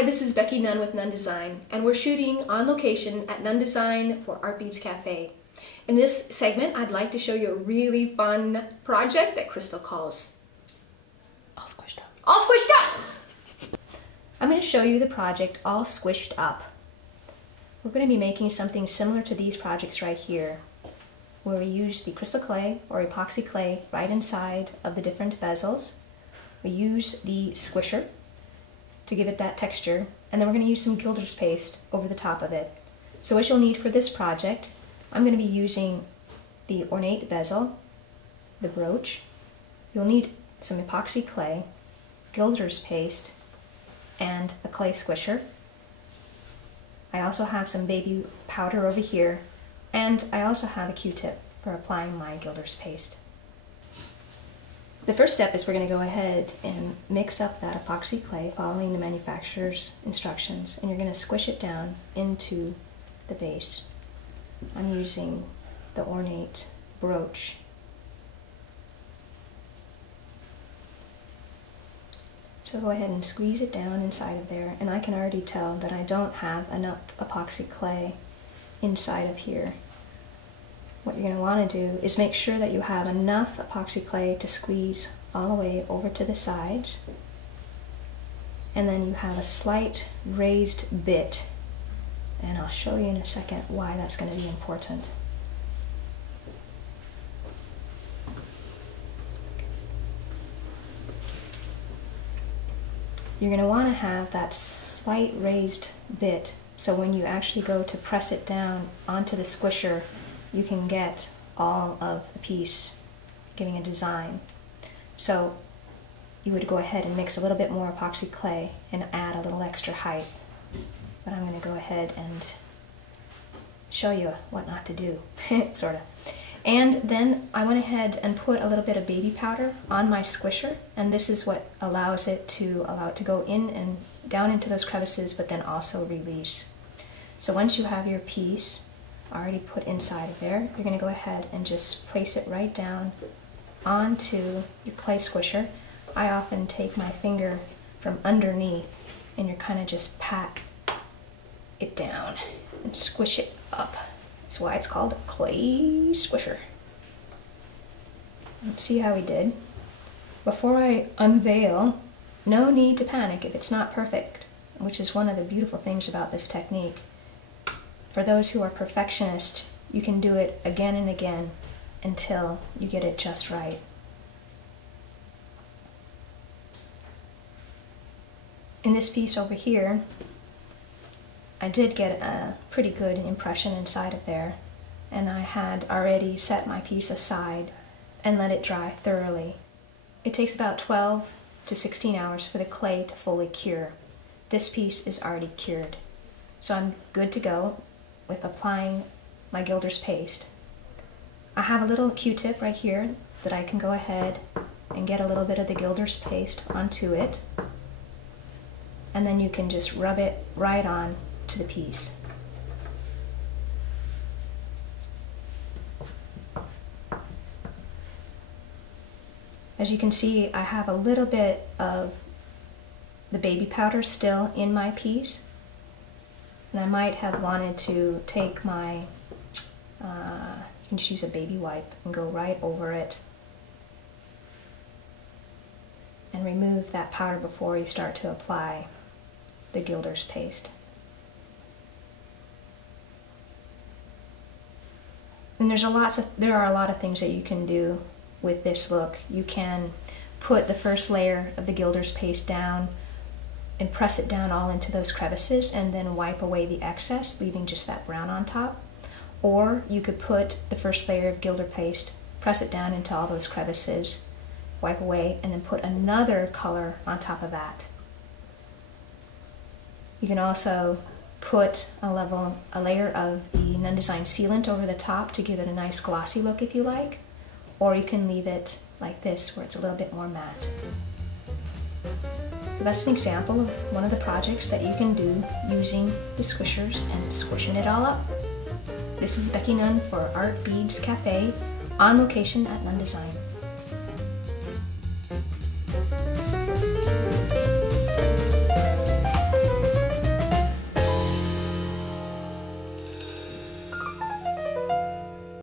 Hi, this is Becky Nunn with Nunn Design, and we're shooting on location at Nunn Design for Artbeads Cafe. In this segment, I'd like to show you a really fun project that Crystal calls All Squished Up. All Squished Up! I'm going to show you the project All Squished Up. We're going to be making something similar to these projects right here, where we use the crystal clay or epoxy clay right inside of the different bezels. We use the squisher to give it that texture, and then we're going to use some Gilders Paste over the top of it. So what you'll need for this project, I'm going to be using the ornate bezel, the brooch. You'll need some epoxy clay, Gilders Paste, and a clay squisher. I also have some baby powder over here, and I also have a Q-tip for applying my Gilders Paste. The first step is we're going to go ahead and mix up that epoxy clay following the manufacturer's instructions, and you're going to squish it down into the base. I'm using the ornate brooch. So go ahead and squeeze it down inside of there, and I can already tell that I don't have enough epoxy clay inside of here. What you're going to want to do is make sure that you have enough epoxy clay to squeeze all the way over to the sides, and then you have a slight raised bit, and I'll show you in a second why that's going to be important. You're going to want to have that slight raised bit so when you actually go to press it down onto the squisher, you can get all of the piece, giving a design. So you would go ahead and mix a little bit more epoxy clay and add a little extra height. But I'm going to go ahead and show you what not to do, sort of. And then I went ahead and put a little bit of baby powder on my squisher, and this is what allows it to go in and down into those crevices, but then also release. So once you have your piece already put inside of there, you're going to go ahead and just place it right down onto your clay squisher. I often take my finger from underneath, and you're kind of just pat it down and squish it up. That's why it's called a clay squisher. Let's see how we did. Before I unveil, no need to panic if it's not perfect, which is one of the beautiful things about this technique. For those who are perfectionists, you can do it again and again until you get it just right. In this piece over here, I did get a pretty good impression inside of there, and I had already set my piece aside and let it dry thoroughly. It takes about 12 to 16 hours for the clay to fully cure. This piece is already cured, so I'm good to go with applying my Gilders Paste. I have a little Q-tip right here that I can go ahead and get a little bit of the Gilders Paste onto it, and then you can just rub it right on to the piece. As you can see, I have a little bit of the baby powder still in my piece, and I might have wanted to take my, you can just use a baby wipe and go right over it and remove that powder before you start to apply the Gilders Paste. And there are a lot of things that you can do with this look. You can put the first layer of the Gilders Paste down and press it down all into those crevices and then wipe away the excess, leaving just that brown on top. Or you could put the first layer of Gilders Paste, press it down into all those crevices, wipe away, and then put another color on top of that. You can also put a layer of the Nunn Design sealant over the top to give it a nice glossy look if you like, or you can leave it like this where it's a little bit more matte. So that's an example of one of the projects that you can do using the squishers and squishing it all up. This is Becky Nunn for Artbeads Cafe on location at Nunn Design.